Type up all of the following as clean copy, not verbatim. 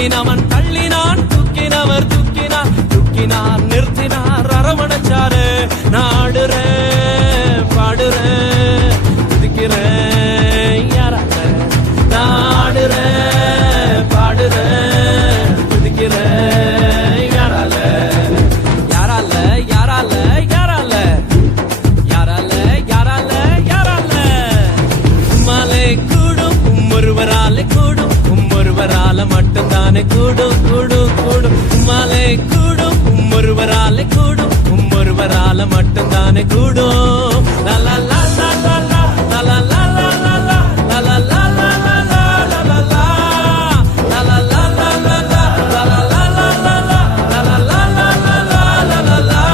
தள்ளினவன் தள்ளினான், தூக்கினவர் தூக்கினார், தூக்கினார் நிறுத்தினார், அரவணைச்சாரு. நாடுறேன் பாடுறேன் துதிக்கிறேன் யாரால, நாடுறேன் பாடுறேன் துதிக்கிறேன் யாரால, யாரால யாரால யாரால யாரால யாரால யாரால. உம்மாலே கூடும் ஒருவராலே கூடும், ஒருவரால மட்டும்தானே கூடும் கூடும் கூடும். உம்மாலே கூடும் ஒருவராலே கூடும், ஒருவரால மட்டும்தானே கூடும். லலா லா லா லா லா லலா லா லா லா லா லலா லா லா லா லா லலா லா லலா லா லா லா லா லலா லா லா லா லா லலா லா லா லா லலா லா.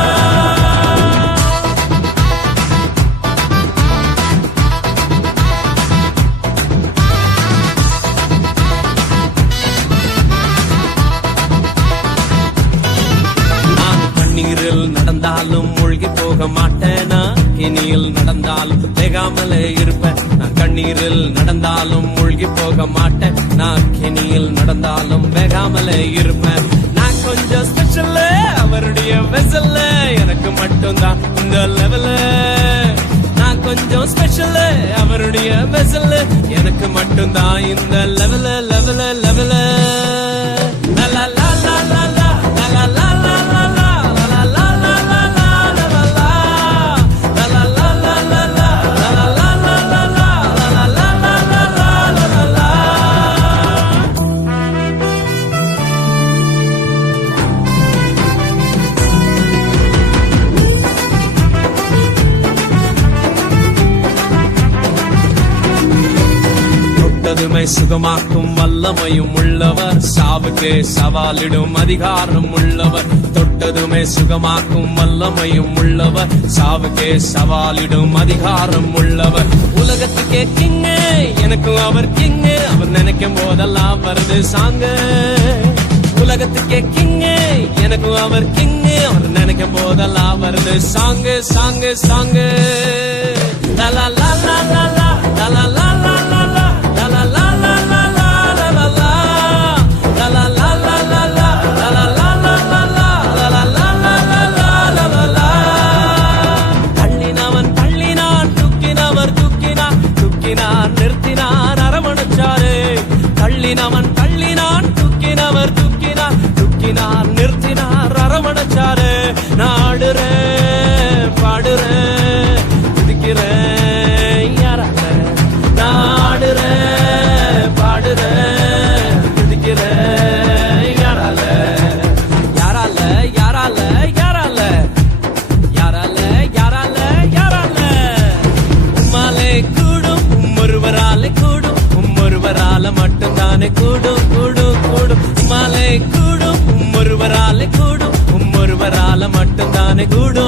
கண்ணீரில் நடந்தாலும் மூழ்கி போக மாட்டேனா, கிணியில் நடந்தாலும் வேகாமலே இருப்பேன். நான் கண்ணீரில் நடந்தாலும் மூழ்கி போக மாட்டேன், நான் கிணியில் நடந்தாலும் வேகாமலே இருப்பேன். நான் கொஞ்சம் ஸ்பெஷல், அவருடைய வெசல்ல எனக்கு மட்டும்தான் இந்த லெவல. நான் கொஞ்சம் ஸ்பெஷல், அவருடைய வெசல்ல எனக்கு மட்டும்தான் இந்த லெவல லெவல லெவல. லா லா லா லா லா லா லா லா லா லா. தொட்டதுமை சுகமாக்கும் வல்லமையும் உள்ளவர், சாவுக்கே சவாலிடும் அதிகாரம் உள்ளவர். தொட்டதுமே சுகமாக்கும் வல்லமையும் உள்ளவர், சாவுக்கே சவாலிடும் அதிகாரம் உள்ளவர். உலகத்துக்கே கிங்கு, எனக்கும் அவர் கிங்கு, அவர் நினைக்கும் போதெல்லாம் வருது சாங்கு. உலகத்துக்கே கிங்கு, எனக்கும் அவர் கிங்கு, அவர் நினைக்கும் போதெல்லாம் வருது சாங்கு சாங்கு சாங்கு. லலா லா லா லா லா லலா லா லா லா லா லலா லா லா லா லா லலா லா லலா லா லா லா லா லலா லா லா லா லா லலா லா லா லா லலா லா. தள்ளினவன் தள்ளினான், தூக்கினவர் தூக்கினார், தூக்கினார் நிறுத்தினார், அரவணைச்சாரு. தள்ளினவன் தள்ளினான், தூக்கினவர் தூக்கினார், தூக்கினார் நிறுத்தினார், அரவணைச்சாரு. நாடுறேன் பாடுறேன் துதிக்கிறேன் யாரால, நாடுறேன் பாடுறேன் துதிக்கிறேன் யாரால, யாரால யாரால யாரால யாரால யாரால யாரால. உம்மாலே கூடும் ஒருவராலே கூடும், ஒருவரால மட்டும்தானே கூடும் கூடும் கூடும். உம்மாலே கூடும் ஒருவராலே கூடும், ஒருவரால மட்டும்தானே கூடும்.